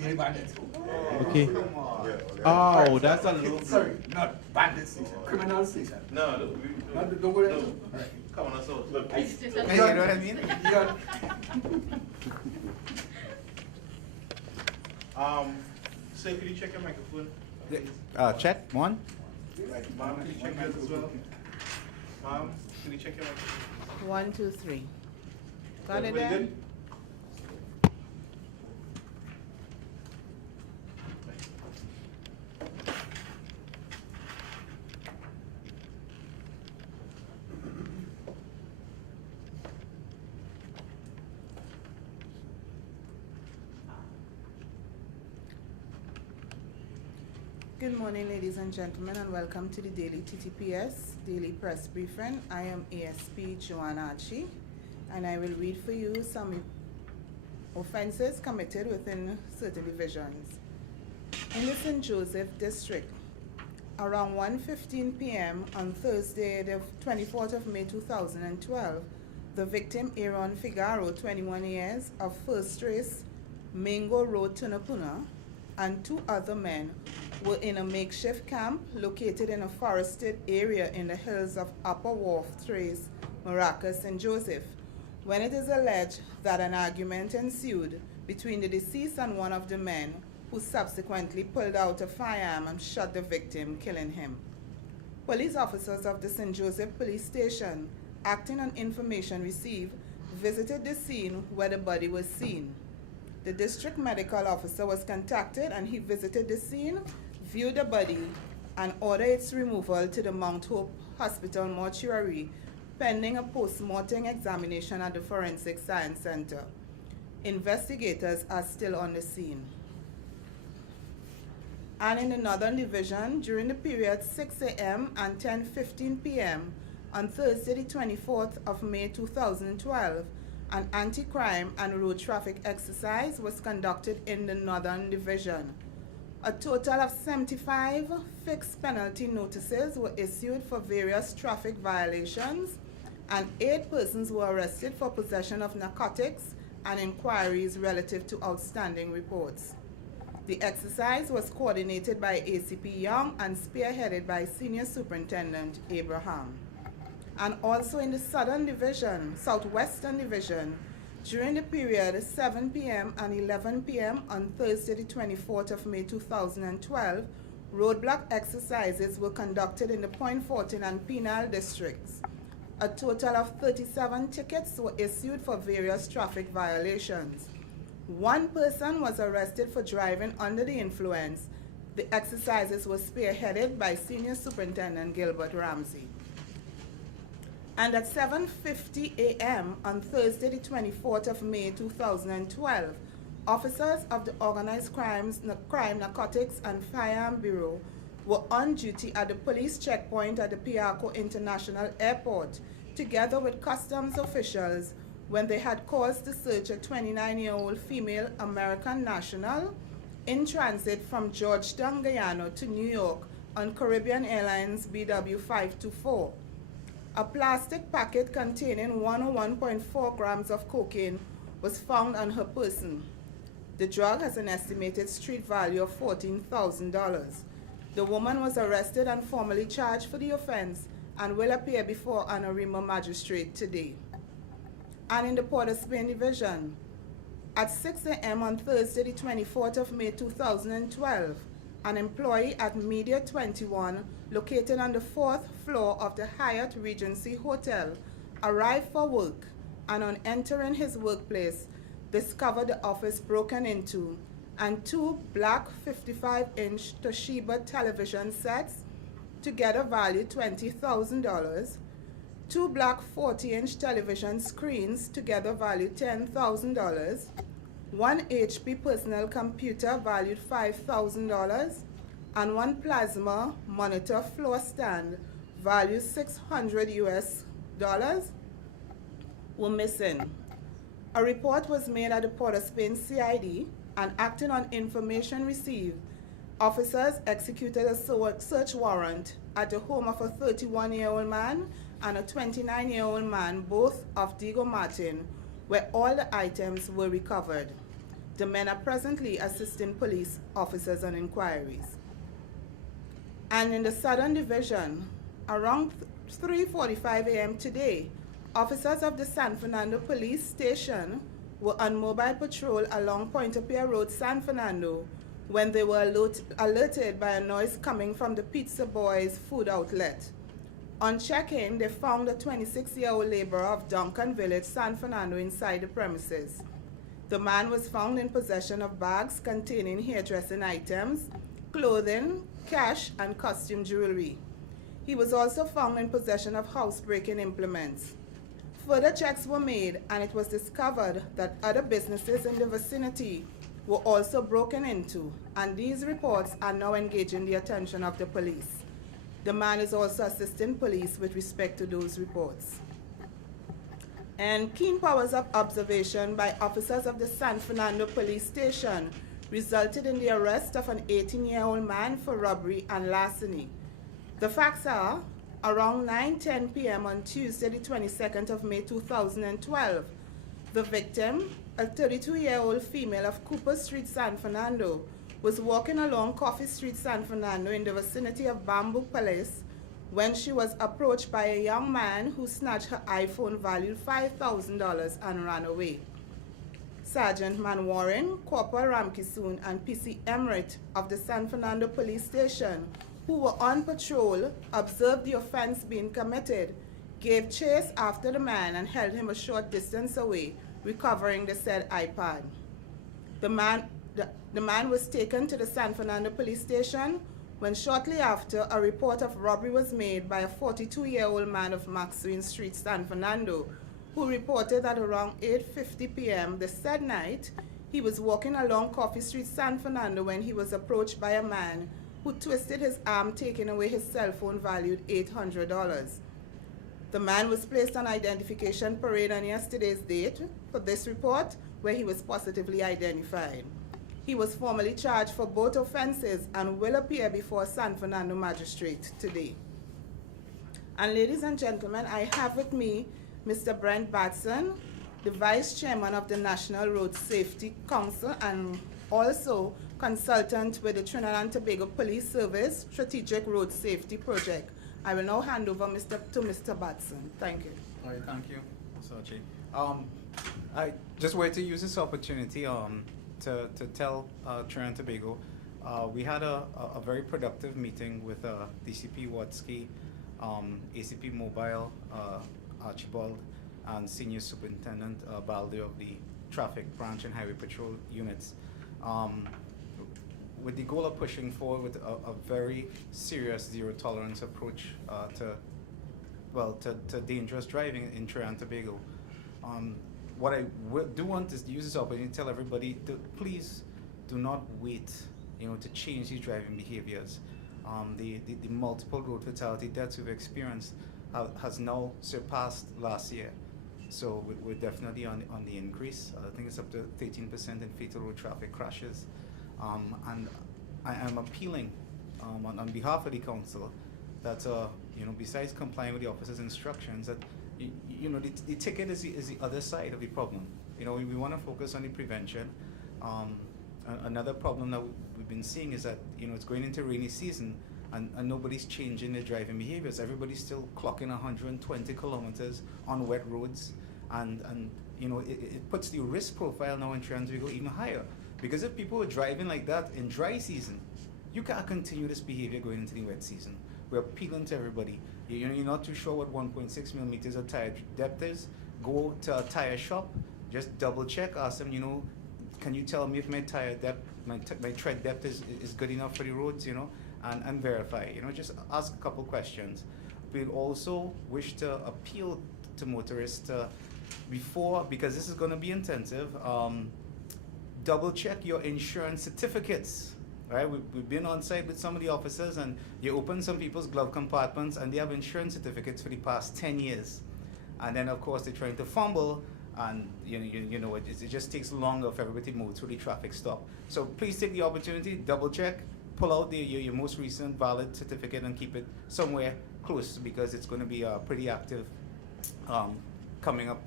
Yeah, bandits. Okay. Come on. Oh, that's a little. Sorry, not bandit station, criminal station. No, Don't go there. no. All right. Come on, so look. You It's just a- know what I mean? Sir, could you check your microphone? Check one. Mom, could you check yours as well? Mom, could you check your microphone? 1, 2, 3. Got it Everybody there? good? Good morning, ladies and gentlemen, and welcome to the daily TTPS Daily Press Briefing. I am ASP Joanna Archie, and I will read for you some offenses committed within certain divisions. In the St. Joseph District, around 1:15 p.m. on Thursday, the 24th of May 2012, the victim, Aaron Figaro, 21 years, of First Race, Mingo Road, Tunapuna, and 2 other men were in a makeshift camp located in a forested area in the hills of Upper Wharf, Trace, Maracas, and Joseph, when it is alleged that an argument ensued between the deceased and one of the men, who subsequently pulled out a firearm and shot the victim, killing him. Police officers of the St. Joseph Police Station, acting on information received, visited the scene where the body was seen. The district medical officer was contacted and he visited the scene, viewed the body, and ordered its removal to the Mount Hope Hospital mortuary, pending a post-mortem examination at the Forensic Science Center. Investigators are still on the scene. And in the Northern Division, during the period 6 a.m. and 10:15 p.m. on Thursday, the 24th of May 2012, an anti-crime and road traffic exercise was conducted in the Northern Division. A total of 75 fixed penalty notices were issued for various traffic violations, and 8 persons were arrested for possession of narcotics and inquiries relative to outstanding reports. The exercise was coordinated by ACP Young and spearheaded by Senior Superintendent Abraham. And also in the Southern Division, Southwestern Division, during the period 7 p.m. and 11 p.m. on Thursday, the 24th of May 2012, roadblock exercises were conducted in the Point Fortin and Penal districts. A total of 37 tickets were issued for various traffic violations. 1 person was arrested for driving under the influence. The exercises were spearheaded by Senior Superintendent Gilbert Ramsey. And at 7:50 a.m. on Thursday, the 24th of May 2012, officers of the Organized Crime, Narcotics, and Firearm Bureau were on duty at the police checkpoint at the Piarco International Airport, together with customs officials, when they had cause to search a 29-year-old female American national in transit from Georgetown, Guyana to New York on Caribbean Airlines BW524. A plastic packet containing 101.4 grams of cocaine was found on her person. The drug has an estimated street value of $14,000. The woman was arrested and formally charged for the offense and will appear before an Arima magistrate today. And in the Port of Spain Division, at 6 a.m. on Thursday, the 24th of May 2012, an employee at Media 21, located on the 4th floor of the Hyatt Regency Hotel, arrived for work and on entering his workplace, discovered the office broken into and 2 black 55-inch Toshiba television sets, together valued $20,000, 2 black 40-inch television screens, together valued $10,000, 1 HP personal computer valued $5,000, and 1 plasma monitor floor stand valued $600 were missing. A report was made at the Port of Spain CID, and acting on information received, officers executed a search warrant at the home of a 31-year-old man and a 29-year-old man, both of Diego Martin, where all the items were recovered. The men are presently assisting police officers on inquiries. And in the Southern Division, around 3:45 a.m. today, officers of the San Fernando Police Station were on mobile patrol along Pointe-a-Pierre Road, San Fernando, when they were alerted by a noise coming from the Pizza Boys food outlet. On check-in, they found a 26-year-old laborer of Duncan Village, San Fernando, inside the premises. The man was found in possession of bags containing hairdressing items, clothing, cash, and costume jewelry. He was also found in possession of housebreaking implements. Further checks were made, and it was discovered that other businesses in the vicinity were also broken into, and these reports are now engaging the attention of the police. The man is also assisting police with respect to those reports. And keen powers of observation by officers of the San Fernando Police Station resulted in the arrest of an 18-year-old man for robbery and larceny. The facts are, around 9:10 p.m. on Tuesday, the 22nd of May 2012, the victim, a 32-year-old female of Cooper Street, San Fernando, was walking along Coffee Street, San Fernando in the vicinity of Bamboo Palace when she was approached by a young man who snatched her iPhone valued $5,000 and ran away. Sergeant Manwaring, Corporal Ramkisoon, and PC Emmerich of the San Fernando Police Station, who were on patrol, observed the offense being committed, gave chase after the man and held him a short distance away, recovering the said iPad. The man was taken to the San Fernando Police Station when shortly after a report of robbery was made by a 42-year-old man of Maxwell Street, San Fernando, who reported that around 8:50 p.m. the said night, he was walking along Coffee Street, San Fernando when he was approached by a man who twisted his arm, taking away his cell phone valued $800. The man was placed on identification parade on yesterday's date for this report, where he was positively identified. He was formally charged for both offenses and will appear before San Fernando magistrate today. And ladies and gentlemen, I have with me Mr. Brent Batson, the Vice Chairman of the National Road Safety Council and also consultant with the Trinidad and Tobago Police Service Strategic Road Safety Project. I will now hand over to Mr. Batson. Thank you. All right, thank you, Sochi. I just wanted to use this opportunity to tell Trinidad and Tobago we had a very productive meeting with DCP Watsky, ACP Mobile, Archibald, and Senior Superintendent Balde of the Traffic Branch and Highway Patrol units, with the goal of pushing forward with a very serious zero tolerance approach to dangerous driving in Trinidad and Tobago. What I do want is to use this opportunity to tell everybody to please do not wait, to change these driving behaviors. The multiple road fatality deaths we've experienced has now surpassed last year. So we're definitely on the increase. I think it's up to 13% in fatal road traffic crashes. And I am appealing on behalf of the council that besides complying with the officer's instructions, that the ticket is the other side of the problem. We want to focus on the prevention. Another problem that we've been seeing is that it's going into rainy season and nobody's changing their driving behaviors. Everybody's still clocking 120 kilometers on wet roads, and it puts the risk profile now in Trinidad and Tobago even higher. Because if people are driving like that in dry season, you can't continue this behavior going into the wet season. We're appealing to everybody. You're not too sure what 1.6 millimeters of tire depth is, go to a tire shop, just double check, ask them, can you tell me if my tire depth, my tread depth is good enough for the roads, and verify, just ask a couple questions. We'd also wish to appeal to motorists because this is going to be intensive, double check your insurance certificates. Right, we've been on site with some of the officers, and you open some people's glove compartments and they have insurance certificates for the past 10 years. And then of course they're trying to fumble, and it just takes longer for everybody to move through the traffic stop. So please take the opportunity, double check, pull out your most recent valid certificate and keep it somewhere close, because it's going to be pretty active coming up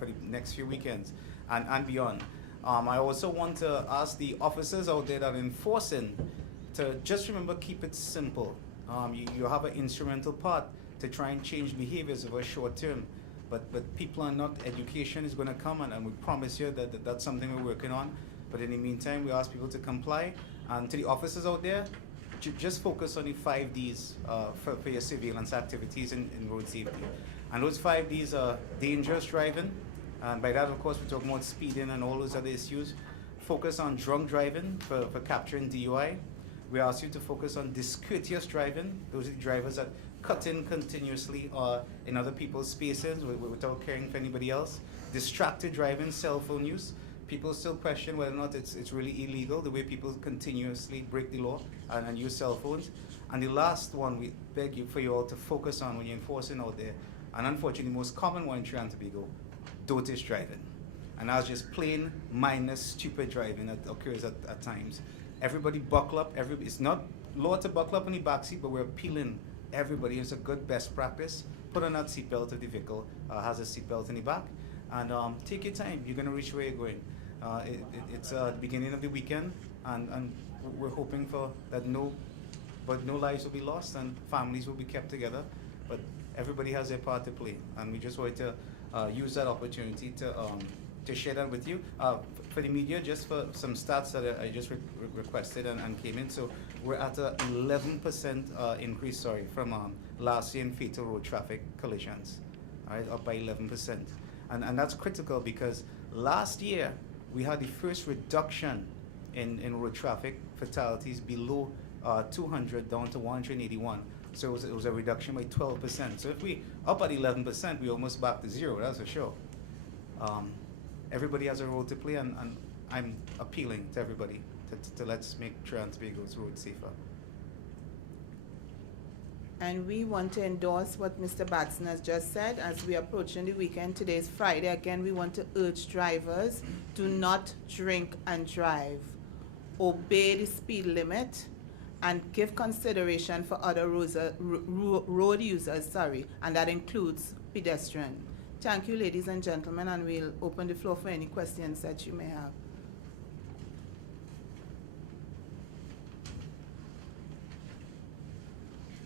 for the next few weekends and beyond. I also want to ask the officers out there that are enforcing to just remember, keep it simple. You have an instrumental part to try and change behaviors over a short term, but people are not, education is going to come, and we promise you that that's something we're working on. But in the meantime, we ask people to comply. And to the officers out there, just focus on the 5 Ds for your surveillance activities in road safety. And those 5 Ds are dangerous driving, and by that, of course, we're talking about speeding and all those other issues. Focus on drunk driving for capturing DUI. We ask you to focus on discourteous driving. Those are the drivers that cut in continuously in other people's spaces without caring for anybody else. Distracted driving, cell phone use. People still question whether or not it's really illegal, the way people continuously break the law and use cell phones. And the last one we beg for you all to focus on when you're enforcing out there, and unfortunately the most common one in Trinidad and Tobago, dotish driving. And that's just plain, mindless, stupid driving that occurs at times. Everybody buckle up. It's not law to buckle up in the backseat, but we're appealing everybody. It's a good best practice. Put on that seatbelt if the vehicle has a seatbelt in the back. And take your time. You're going to reach where you're going. It's the beginning of the weekend, and we're hoping for that no lives will be lost and families will be kept together. But everybody has their part to play, and we just wanted to use that opportunity to share that with you. For the media, just for some stats that I just requested and came in. So we're at a 11% increase, from last year in fatal road traffic collisions, all right, up by 11%. And that's critical because last year we had the first reduction in road traffic fatalities below 200 down to 181. So it was a reduction by 12%. So if we up at 11%, we're almost back to zero, that's for sure. Everybody has a role to play, and I'm appealing to everybody to let's make Trinidad and Tobago's roads safer. And we want to endorse what Mr. Batson has just said. As we approach the weekend, today is Friday. Again, we want to urge drivers, do not drink and drive. Obey the speed limit and give consideration for other road users, and that includes pedestrian. Thank you, ladies and gentlemen, and we'll open the floor for any questions that you may have.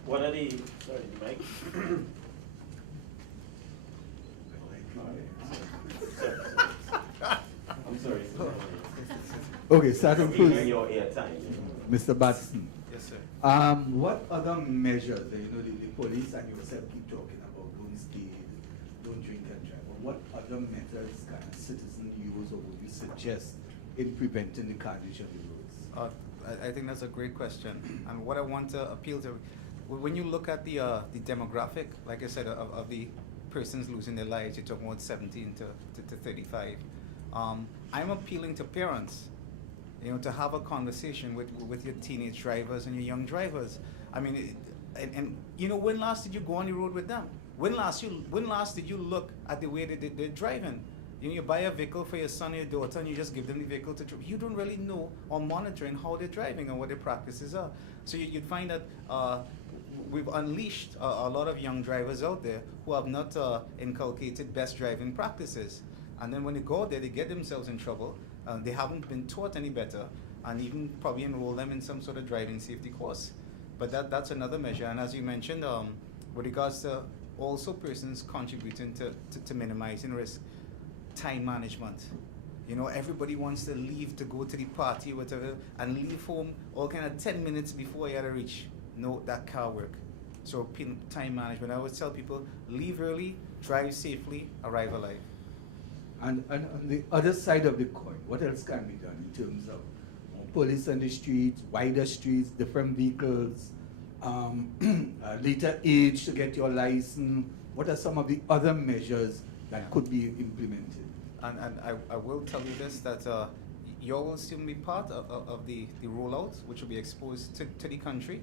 What are the, sorry, Mike? I'm sorry. Okay, starting Giving first, your airtime. Mr. Batson. Yes, sir. What other measures, the police and yourself keep talking about, don't speed, don't drink and drive, but what other methods can a citizen use or would you suggest in preventing the carnage on the roads? I think that's a great question. And what I want to appeal to, when you look at the demographic, like I said, of the persons losing their lives, you're talking about 17 to 35. I'm appealing to parents, to have a conversation with your teenage drivers and your young drivers. I mean, and when last did you go on the road with them? When last did you look at the way they're driving? You buy a vehicle for your son or your daughter and you just give them the vehicle to drive. You don't really know or monitoring how they're driving and what their practices are. So you'd find that we've unleashed a lot of young drivers out there who have not inculcated best driving practices. And then when they go out there, they get themselves in trouble. They haven't been taught any better, and even probably enroll them in some sort of driving safety course. But that's another measure. And as you mentioned, with regards to also persons contributing to minimizing risk, time management. Everybody wants to leave to go to the party or whatever and leave home all kind of 10 minutes before you had to reach. No, that can't work. So time management. I always tell people, leave early, drive safely, arrive alive. And on the other side of the coin, what else can be done in terms of police on the streets, wider streets, different vehicles, later age to get your license? What are some of the other measures that could be implemented? And I will tell you this, that you all will still be part of the rollout, which will be exposed to the country,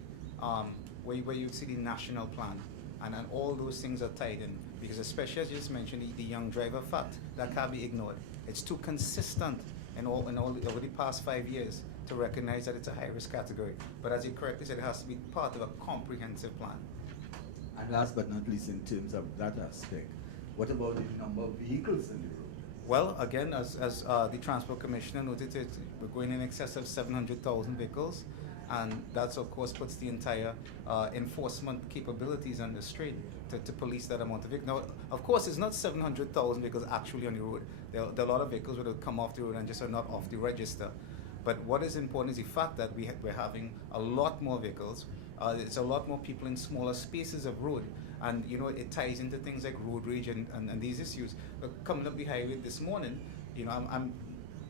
where you see the national plan. And all those things are tied in, because especially as you just mentioned, the young driver fact, that can't be ignored. It's too consistent in all over the past 5 years to recognize that it's a high-risk category. But as you correctly said, it has to be part of a comprehensive plan. And last but not least, in terms of that aspect, what about the number of vehicles on the road? Well, again, as the Transport Commissioner noted, we're going in excess of 700,000 vehicles, and that's of course puts the entire enforcement capabilities under strain to police that amount of vehicles. Now, of course, it's not 700,000 vehicles actually on the road. There are a lot of vehicles that will come off the road and just are not off the register. But what is important is the fact that we're having a lot more vehicles. It's a lot more people in smaller spaces of road. And you know, it ties into things like road rage and these issues. Coming up the highway this morning, you know, I'm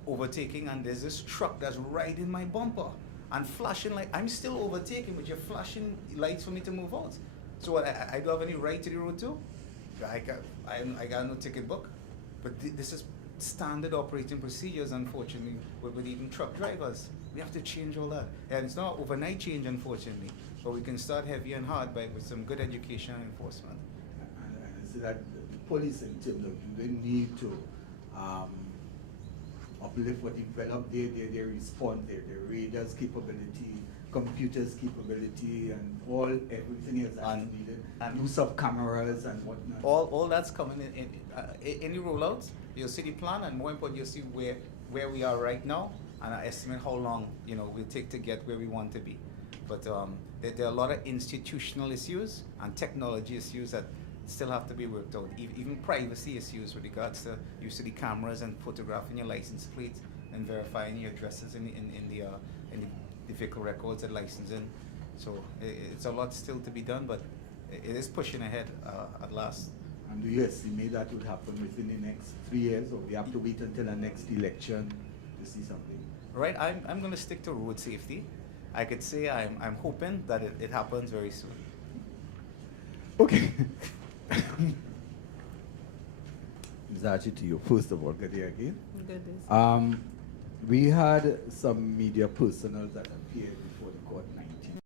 overtaking and there's this truck that's right in my bumper and flashing like I'm still overtaking, but you're flashing lights for me to move out. So what, I don't have any right to the road too? I got no ticket book. But this is standard operating procedures, unfortunately, with even truck drivers. We have to change all that. And it's not overnight change, unfortunately, but we can start heavy and hard with some good education and enforcement. And so that the police in terms of they need to uplift what you develop their response, their radars capability, computers capability, and everything else that's needed, and use of cameras and whatnot. All that's coming in the rollout. You'll see the plan, and more important, you'll see where we are right now, and I estimate how long we'll take to get where we want to be. But there are a lot of institutional issues and technology issues that still have to be worked out. Even privacy issues with regards to use of the cameras and photographing your license plate and verifying your addresses in the vehicle records and licensing. So it's a lot still to be done, but it is pushing ahead at last. And do you estimate that will happen within the next 3 years, or we have to wait until the next election to see something? Right, I'm going to stick to road safety. I could say I'm hoping that it happens very soon. Okay. Ms. Archie, to you, first of all, good day again. Good day. We had some media personnel that appeared before the court 9